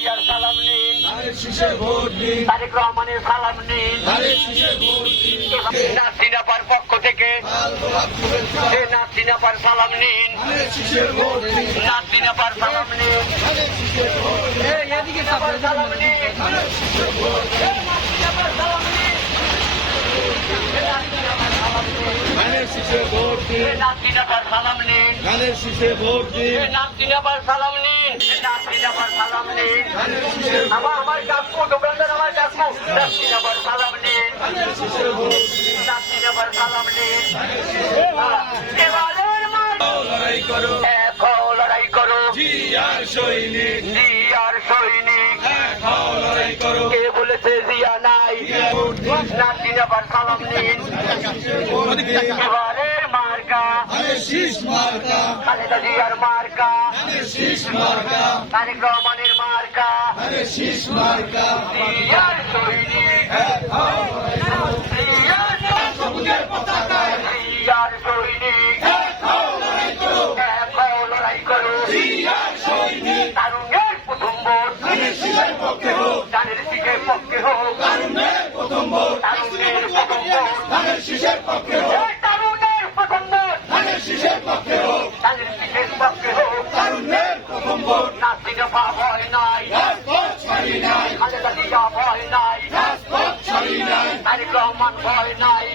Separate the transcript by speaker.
Speaker 1: জিয়ার সালাম নিন। তারেক রহমানের সালাম নিন। নাসিনাপার পক্ষ থেকে নাসিনাপার সালাম নিন। নাসিনাপার সালাম নিন। সালাম নিন।
Speaker 2: দিন
Speaker 1: নাসিনাপার সালাম নিন।
Speaker 2: ধানের শীষে ভোট দিন।
Speaker 1: নাসিনাপার সালাম নিন। নাসিনাপার সালাম নিন। আমার আমার কাকু দোকানদার আমার কাকু নাসিনাপার সালাম নিন।
Speaker 2: ধানের শীষে ভোট দিন।
Speaker 1: নাসিনাপার সালাম নিন। এবারের
Speaker 2: লড়াই করো।
Speaker 1: এক লড়াই করো।
Speaker 2: জি আর সৈনিক।
Speaker 1: জিয়ার সৈনিক।
Speaker 2: এক লড়াই করো।
Speaker 1: কে বলেছে জিয়া নাই?
Speaker 2: দিন।
Speaker 1: নাসিনাপার সালাম নিন
Speaker 2: ভোট দিন
Speaker 1: এবারের মার্কা
Speaker 2: ধানের শীষ মার্কা।
Speaker 1: খালেদা জিয়ার মার্কা।
Speaker 2: শীষ মার্কা।
Speaker 1: তারেক রহমানের মার্কা।
Speaker 2: শীষ মার্কা।
Speaker 1: জিয়ার সৈনিক জিয়ার
Speaker 2: সবুজের পতাকায়।
Speaker 1: জিয়ার সৈনিক
Speaker 2: লড়াই করো
Speaker 1: এক হও লড়াই করো।
Speaker 2: জি আর সৈনিক
Speaker 1: তারুণ্যের প্রথম ভোট।
Speaker 2: ধানের পক্ষে হোক
Speaker 1: জানের দিকে পক্ষে হোক।
Speaker 2: তারুণ্যের প্রথম ভোট।
Speaker 1: তারুণ্যের প্রথম ভোট।
Speaker 2: ধানের পক্ষে হোক
Speaker 1: এই তারুণ্যের প্রথম ভোট
Speaker 2: ধানের শীষের পক্ষে হোক
Speaker 1: জানের দিকে পক্ষে হোক
Speaker 2: তারুণ্যের
Speaker 1: পা ভয় নাই খালেদা জিয়া ভয় নাই তারেক রহমান ভয় নাই